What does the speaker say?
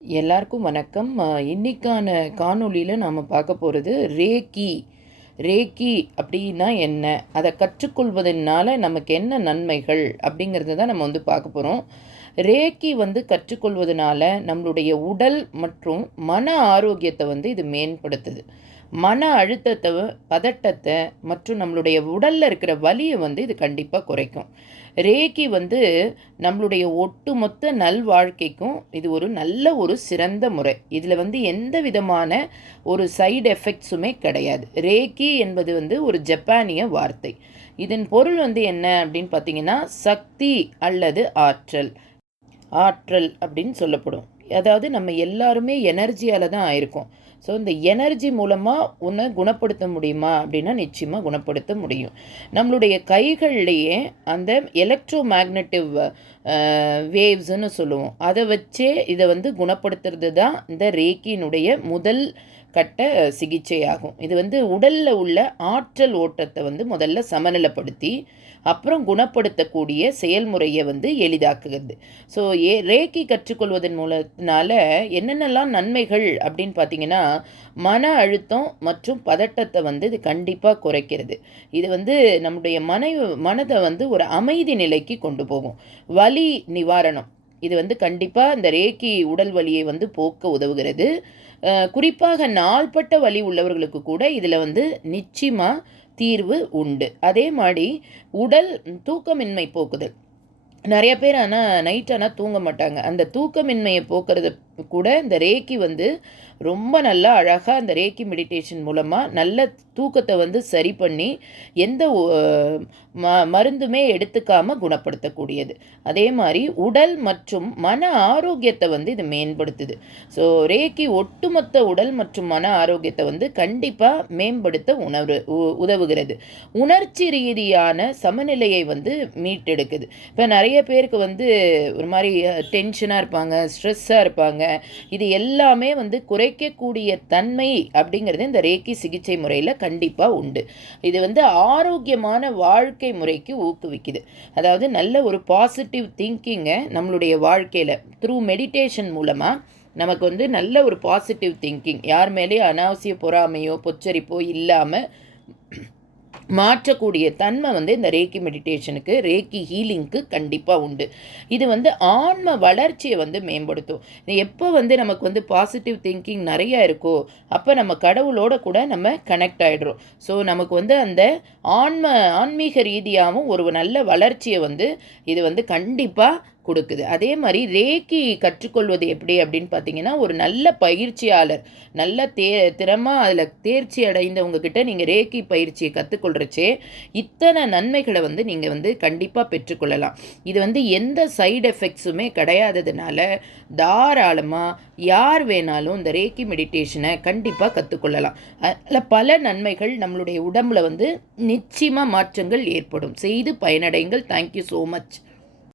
எல்லாருக்கும் வணக்கம். இன்னைக்கான காணொளியில் நாம் பார்க்க போகிறது ரேக்கி. ரேக்கி அப்படின்னா என்ன, அதை கற்றுக்கொள்வதனால நமக்கு என்ன நன்மைகள் அப்படிங்கிறது தான் நம்ம பார்க்க போகிறோம். ரேக்கி கற்றுக்கொள்வதனால நம்மளுடைய உடல் மற்றும் மன ஆரோக்கியத்தை இது மேம்படுத்துது. மன அழுத்தத்தை, பதட்டத்தை மற்றும் நம்மளுடைய உடலில் இருக்கிற வலியை இது கண்டிப்பாக குறைக்கும். ரேக்கி நம்மளுடைய ஒட்டுமொத்த நல்வாழ்க்கைக்கும் இது ஒரு நல்ல ஒரு சிறந்த முறை. இதில் எந்த விதமான ஒரு சைடு எஃபெக்ட்ஸுமே கிடையாது. ரேக்கி என்பது ஒரு ஜப்பானிய வார்த்தை. இதன் பொருள் என்ன அப்படின்னு பார்த்தீங்கன்னா, சக்தி அல்லது ஆற்றல். ஆற்றல் அப்படின்னு சொல்லப்படும். அதாவது நம்ம எல்லாருமே எனர்ஜியால் தான் ஆயிருக்கோம். ஸோ இந்த எனர்ஜி மூலமாக உன்னை குணப்படுத்த முடியுமா அப்படின்னா நிச்சயமாக குணப்படுத்த முடியும். நம்மளுடைய கைகள்லேயே அந்த எலக்ட்ரோ மேக்னட்டிவ் வேவ்ஸ்ன்னு சொல்லுவோம். அதை வச்சே இதை குணப்படுத்துறது தான் இந்த ரேக்கியினுடைய முதல் கட்ட சிகிச்சையாகும். இது உடலில் உள்ள ஆற்றல் ஓட்டத்தை முதல்ல சமநிலைப்படுத்தி அப்புறம் குணப்படுத்தக்கூடிய செயல்முறையை எளிதாக்குகிறது. ஸோ ரேக்கி கற்றுக்கொள்வதன் மூலத்தினால என்னென்னலாம் நன்மைகள் அப்படின்னு பார்த்தீங்கன்னா, மன அழுத்தம் மற்றும் பதட்டத்தை இது கண்டிப்பாக குறைக்கிறது. இது நம்முடைய மனதை ஒரு அமைதி நிலைக்கு கொண்டு போகும். வலி நிவாரணம். இது கண்டிப்பாக இந்த ரேக்கி உடல் வலியை போக்க உதவுகிறது. குறிப்பாக நாள்பட்ட வலி உள்ளவர்களுக்கு கூட இதில் நிச்சயமாக தீர்வு உண்டு. அதே மாதிரி உடல் தூக்கமின்மை போக்குதல். நிறைய பேர் நைட் தூங்க மாட்டாங்க. அந்த தூக்கமின்மையை போக்குறது கூட இந்த ரேக்கி ரொம்ப நல்லா அழகாக அந்த ரேக்கி மெடிடேஷன் மூலமாக நல்ல தூக்கத்தை சரி பண்ணி எந்த மருந்துமே எடுத்துக்காமல் குணப்படுத்தக்கூடியது. அதே மாதிரி உடல் மற்றும் மன ஆரோக்கியத்தை இது மேம்படுத்துது. ஸோ ரேக்கி ஒட்டுமொத்த உடல் மற்றும் மன ஆரோக்கியத்தை கண்டிப்பாக மேம்படுத்த உதவுகிறது. உணர்ச்சி ரீதியான சமநிலையை மீட்டெடுக்குது. இப்போ நிறைய பேருக்கு ஒரு மாதிரி டென்ஷனாக இருப்பாங்க, ஸ்ட்ரெஸ்ஸாக இருப்பாங்க. இது எல்லாமே குறைக்கக்கூடிய தன்மை அப்படிங்கிறது இந்த ரேக்கி சிகிச்சை முறையில் கண்டிப்பாக உண்டு. இது ஆரோக்கியமான வாழ்க்கை முறைக்கு ஊக்குவிக்குது. அதாவது நல்ல ஒரு பாசிட்டிவ் திங்கிங்கை நம்மளுடைய வாழ்க்கையில் த்ரூ மெடிடேஷன் மூலமாக நமக்கு நல்ல ஒரு பாசிட்டிவ் திங்கிங், யார் மேலேயும் அனாவசிய பொறாமையோ பொச்சரிப்போ இல்லாமல் மாற்றக்கூடிய தன்மை இந்த ரேக்கி மெடிடேஷனுக்கு, ரேக்கி ஹீலிங்க்கு கண்டிப்பாக உண்டு. இது ஆன்ம வளர்ச்சியை மேம்படுத்தும். எப்போ நமக்கு பாசிட்டிவ் திங்கிங் நிறையா இருக்கோ அப்போ நம்ம கடவுளோட கூட நம்ம கனெக்ட் ஆகிடுறோம். ஸோ நமக்கு அந்த ஆன்மீக ரீதியாகவும் ஒரு நல்ல வளர்ச்சியை இது கண்டிப்பாக கொடுக்குது. அதே மாதிரி ரேக்கி கற்றுக்கொள்வது எப்படி அப்படின்னு பார்த்தீங்கன்னா, ஒரு நல்ல பயிற்சியாளர், நல்ல திறமா அதில் தேர்ச்சி அடைந்தவங்கக்கிட்ட நீங்கள் ரேக்கி பயிற்சியை கற்றுக்கொள்கிறச்சே இத்தனை நன்மைகளை நீங்கள் கண்டிப்பாக பெற்றுக்கொள்ளலாம். இது எந்த சைடு எஃபெக்ட்ஸுமே கிடையாததுனால தாராளமாக யார் வேணாலும் இந்த ரேக்கி மெடிடேஷனை கண்டிப்பாக கற்றுக்கொள்ளலாம். அதில் பல நன்மைகள் நம்மளுடைய உடம்புல நிச்சயமாக மாற்றங்கள் ஏற்படும். செய்து பயனடைங்கள். Thank you so much.